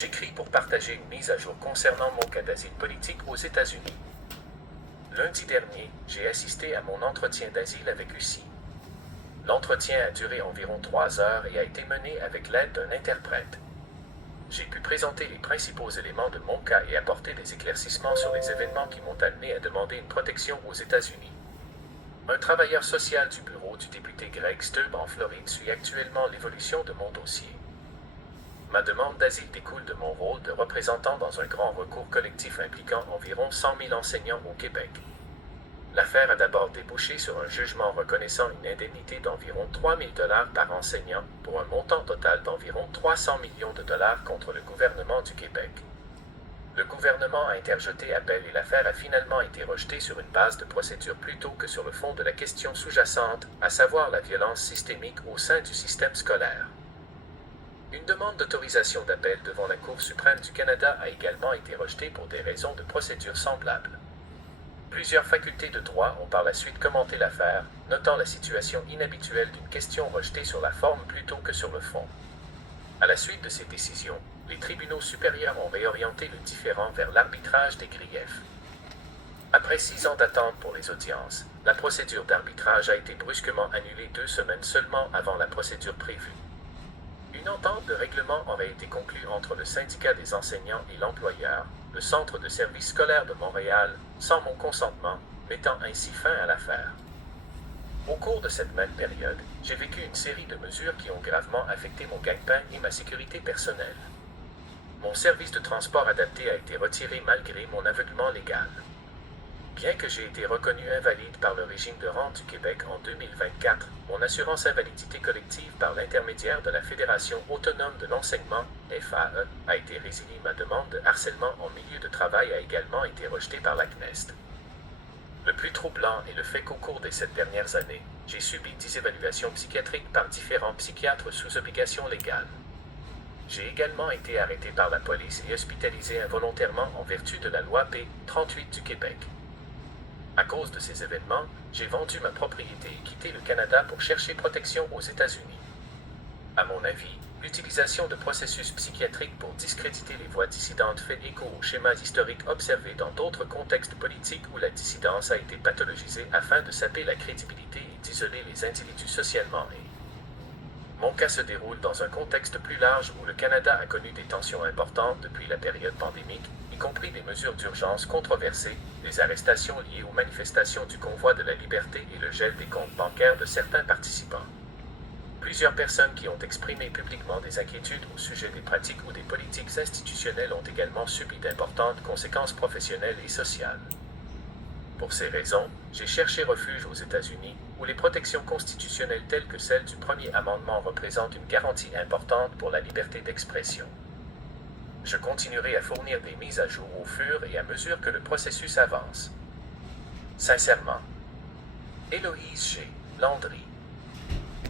J'écris pour partager une mise à jour concernant mon cas d'asile politique aux États-Unis. Lundi dernier, j'ai assisté à mon entretien d'asile avec UC. L'entretien a duré environ 3 heures et a été mené avec l'aide d'un interprète. J'ai pu présenter les principaux éléments de mon cas et apporter des éclaircissements sur les événements qui m'ont amené à demander une protection aux États-Unis. Un travailleur social du bureau du député Greg Stubb en Floride suit actuellement l'évolution de mon dossier. Ma demande d'asile découle de mon rôle de représentant dans un grand recours collectif impliquant environ 100 000 enseignants au Québec. L'affaire a d'abord débouché sur un jugement reconnaissant une indemnité d'environ 3 000 $ par enseignant pour un montant total d'environ 300 millions de dollars contre le gouvernement du Québec. Le gouvernement a interjeté appel et l'affaire a finalement été rejetée sur une base de procédure plutôt que sur le fond de la question sous-jacente, à savoir la violence systémique au sein du système scolaire. Une demande d'autorisation d'appel devant la Cour suprême du Canada a également été rejetée pour des raisons de procédure semblables. Plusieurs facultés de droit ont par la suite commenté l'affaire, notant la situation inhabituelle d'une question rejetée sur la forme plutôt que sur le fond. À la suite de ces décisions, les tribunaux supérieurs ont réorienté le différend vers l'arbitrage des griefs. Après 6 ans d'attente pour les audiences, la procédure d'arbitrage a été brusquement annulée 2 semaines seulement avant la procédure prévue. Une entente de règlement aurait été conclue entre le syndicat des enseignants et l'employeur, le Centre de services scolaires de Montréal, sans mon consentement, mettant ainsi fin à l'affaire. Au cours de cette même période, j'ai vécu une série de mesures qui ont gravement affecté mon gagne-pain et ma sécurité personnelle. Mon service de transport adapté a été retiré malgré mon aveuglement légal. Bien que j'ai été reconnu invalide par le régime de rente du Québec en 2024, mon assurance invalidité collective par l'intermédiaire de la Fédération autonome de l'enseignement, FAE, a été résiliée. Ma demande de harcèlement en milieu de travail a également été rejetée par la CNEST. Le plus troublant est le fait qu'au cours des 7 dernières années, j'ai subi 10 évaluations psychiatriques par différents psychiatres sous obligation légale. J'ai également été arrêté par la police et hospitalisé involontairement en vertu de la loi P-38 du Québec. À cause de ces événements, j'ai vendu ma propriété et quitté le Canada pour chercher protection aux États-Unis. À mon avis, l'utilisation de processus psychiatriques pour discréditer les voix dissidentes fait écho aux schémas historiques observés dans d'autres contextes politiques où la dissidence a été pathologisée afin de saper la crédibilité et d'isoler les individus socialement. Mon cas se déroule dans un contexte plus large où le Canada a connu des tensions importantes depuis la période pandémique, y compris des mesures d'urgence controversées, des arrestations liées aux manifestations du Convoi de la Liberté et le gel des comptes bancaires de certains participants. Plusieurs personnes qui ont exprimé publiquement des inquiétudes au sujet des pratiques ou des politiques institutionnelles ont également subi d'importantes conséquences professionnelles et sociales. Pour ces raisons, j'ai cherché refuge aux États-Unis, où les protections constitutionnelles telles que celle du premier amendement représentent une garantie importante pour la liberté d'expression. Je continuerai à fournir des mises à jour au fur et à mesure que le processus avance. Sincèrement, Héloïse G. Landry.